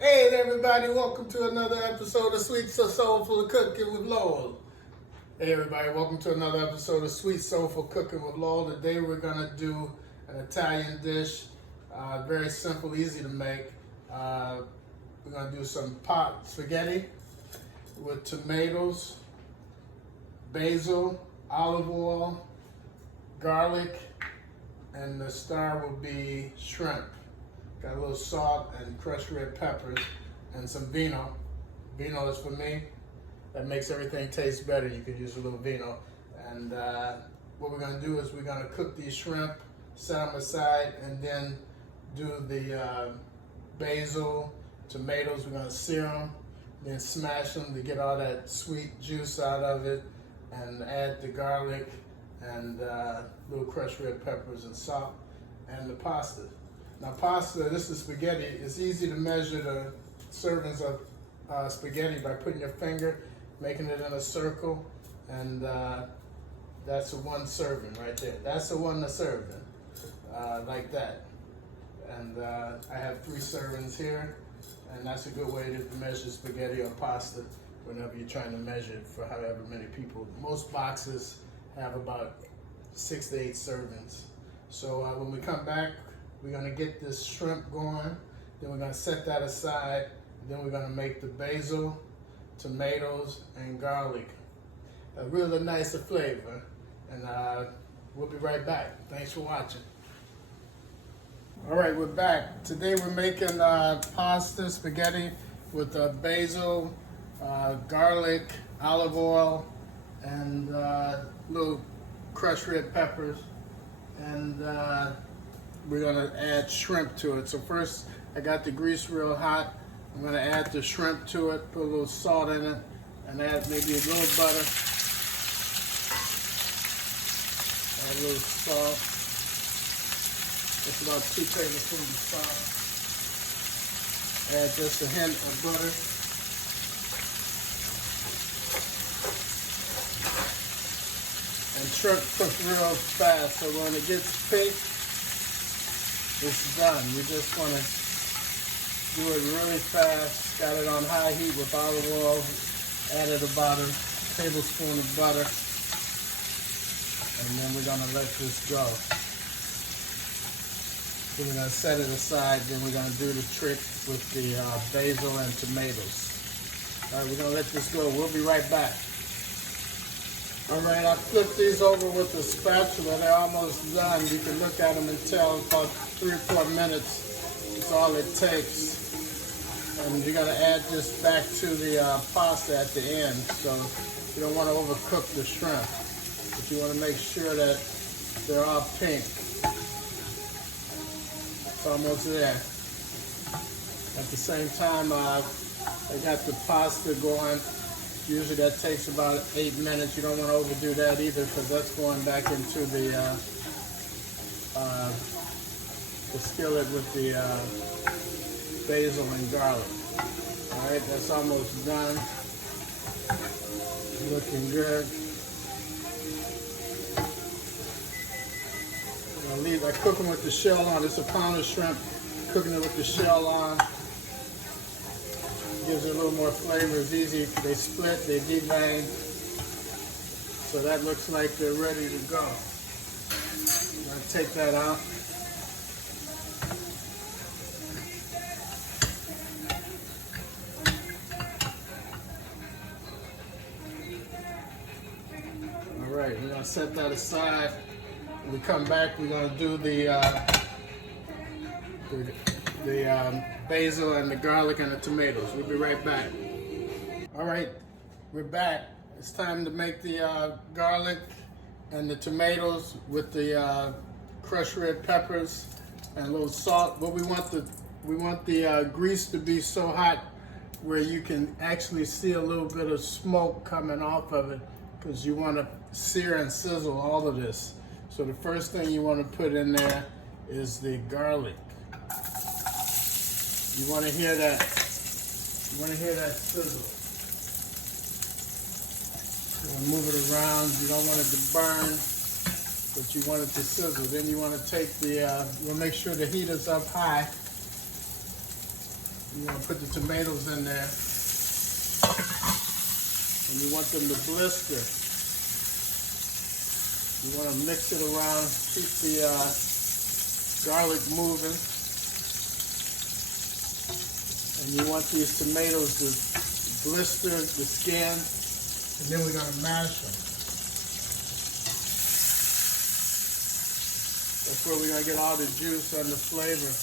Hey everybody, welcome to another episode of Sweet So Soulful Cooking with Lowell. Hey everybody, welcome to another episode of Sweet Soulful Cooking with Lowell. Today we're gonna do an Italian dish, very simple, easy to make. We're gonna do some pot spaghetti with tomatoes, basil, olive oil, garlic, and the star will be shrimp. Got a little salt and crushed red peppers and some vino. Vino is for me. That makes everything taste better. You could use a little vino. And what we're gonna do is we're gonna cook these shrimp, set them aside, and then do the basil, tomatoes. We're gonna sear them, then smash them to get all that sweet juice out of it, and add the garlic and little crushed red peppers and salt, and the pasta. Now pasta, this is spaghetti. It's easy to measure the servings of spaghetti by putting your finger, making it in a circle, and that's a one serving right there. That's the one to serving, like that. And I have 3 servings here, and that's a good way to measure spaghetti or pasta whenever you're trying to measure it for however many people. Most boxes have about 6 to 8 servings. So when we come back, we're gonna get this shrimp going, then we're gonna set that aside, then we're gonna make the basil, tomatoes, and garlic. A really nice flavor, and we'll be right back. Thanks for watching. All right, we're back. Today we're making pasta, spaghetti with basil, garlic, olive oil, and little crushed red peppers, and we're gonna add shrimp to it. So first, I got the grease real hot. I'm gonna add the shrimp to it, put a little salt in it, and add maybe a little butter. Add a little salt. Just about 2 tablespoons of salt. Add just a hint of butter. And shrimp cooks real fast, so when it gets pink, it's done. You just want to do it really fast. Got it on high heat with olive oil. Added about a tablespoon of butter. And then we're going to let this go. Then we're going to set it aside. Then we're going to do the trick with the basil and tomatoes. All right, we're going to let this go. We'll be right back. All right, I flipped these over with the spatula. They're almost done. You can look at them and tell about 3 or 4 minutes is all it takes. And you're gonna add this back to the pasta at the end. So you don't want to overcook the shrimp, but you want to make sure that they're all pink. It's almost there. At the same time, I got the pasta going. Usually that takes about 8 minutes. You don't want to overdo that either, because that's going back into the skillet with the basil and garlic. All right, that's almost done. Looking good. I cook them with the shell on. It's a pound of shrimp. Cooking it with the shell on. Gives it a little more flavor. It's easy. They split, they devein. So that looks like they're ready to go. I'm going to take that out. All right, we're going to set that aside. When we come back, we're going to do the basil and the garlic and the tomatoes. We'll be right back. All right, we're back. It's time to make the garlic and the tomatoes with the crushed red peppers and a little salt. But we want the grease to be so hot where you can actually see a little bit of smoke coming off of it, because you want to sear and sizzle all of this. So the first thing you want to put in there is the garlic. You want to hear that. You want to hear that sizzle. You want to move it around. You don't want it to burn, but you want it to sizzle. Then you want to take the. You want to make sure the heat is up high. You want to put the tomatoes in there, and you want them to blister. You want to mix it around, keep the garlic moving. And you want these tomatoes to blister the skin, and then we're going to mash them. That's where we're going to get all the juice and the flavor.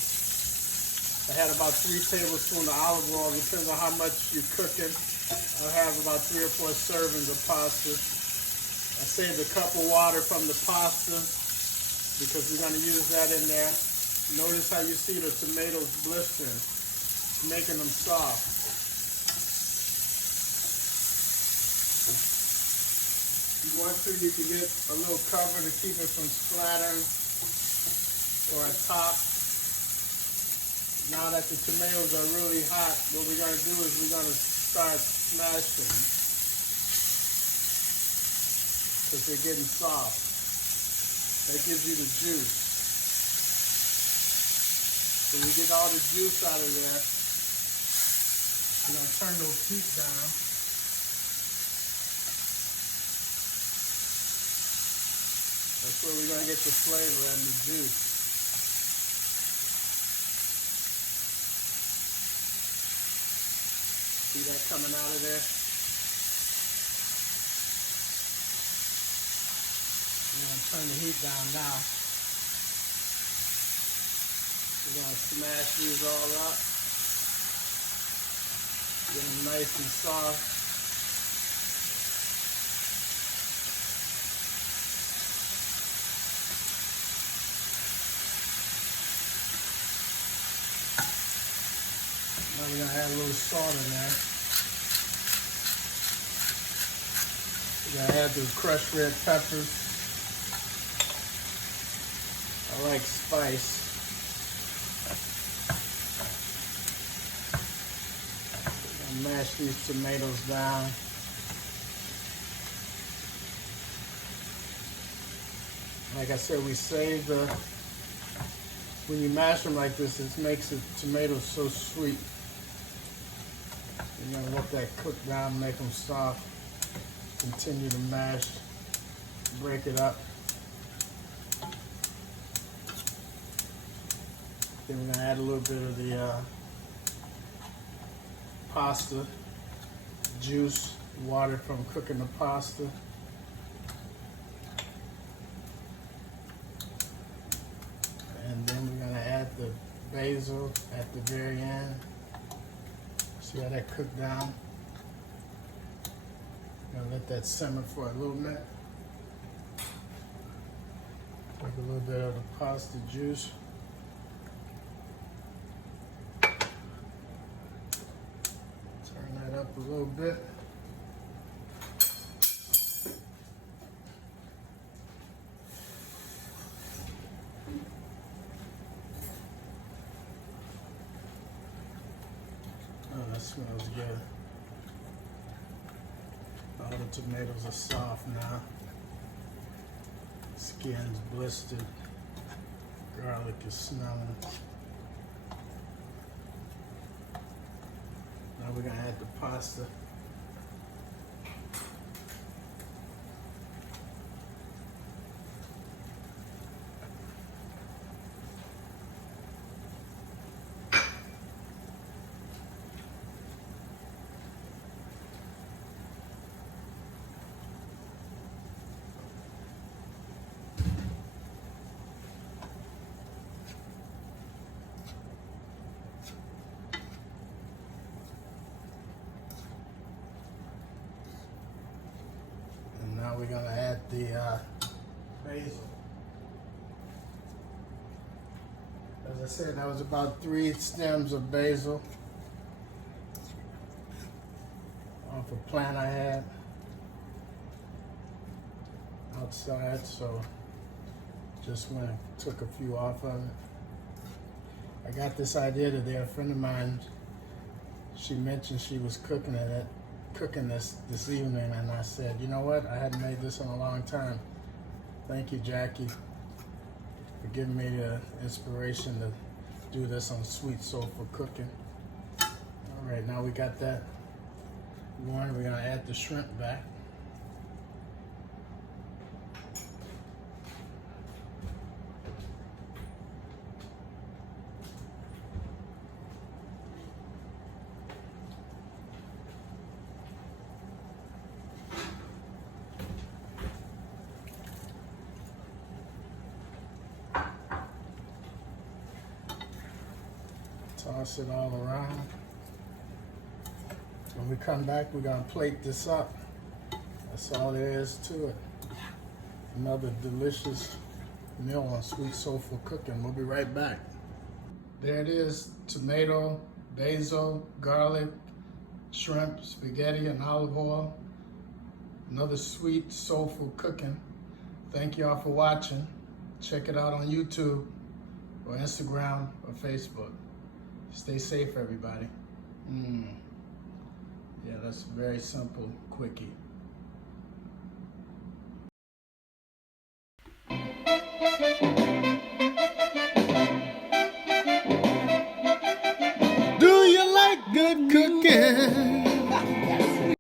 I had about 3 tablespoons of olive oil, depends on how much you're cooking. I'll have about 3 or 4 servings of pasta. I saved a cup of water from the pasta because we're going to use that in there. Notice how you see the tomatoes blistering, making them soft. If you want to, you can get a little cover to keep it from splattering, or a top. Now that the tomatoes are really hot, what we're going to do is we're going to start smashing them because they're getting soft. That gives you the juice. So we get all the juice out of there. We're going to turn those heat down. That's where we're going to get the flavor and the juice. See that coming out of there? We're going to turn the heat down now. We're going to smash these all up. Get them nice and soft. Now we're going to add a little salt in there. We're going to add the crushed red peppers. I like spice. We're going to mash these tomatoes down. Like I said, we save the, when you mash them like this, it makes the tomatoes so sweet. You're going to let that cook down, make them soft. Continue to mash, break it up. Then we're going to add a little bit of the pasta juice, water from cooking the pasta. And then we're going to add the basil at the very end. See how that cooked down? Gonna let that simmer for a little minute. Take a little bit of the pasta juice. Turn that up a little bit. Oh, that smells good. All the tomatoes are soft now. Skin's blistered. Garlic is smelling. Now we're gonna add the pasta. Now we're gonna add the basil. As I said, that was about 3 stems of basil off a plant I had outside, so just went and took a few off of it. I got this idea today. A friend of mine, she mentioned she was cooking this evening, and I said, you know what, I hadn't made this in a long time. Thank you, Jackie, for giving me the inspiration to do this on Sweet Soulful Cooking. Okay, now we got that going. We're gonna add the shrimp back. Toss it all around. When we come back, we're gonna plate this up. That's all there is to it. Another delicious meal on Sweet Soulful Cooking. We'll be right back. There it is, tomato, basil, garlic, shrimp, spaghetti, and olive oil. Another Sweet Soulful Cooking. Thank y'all for watching. Check it out on YouTube or Instagram or Facebook. Stay safe, everybody. Yeah, that's a very simple quickie.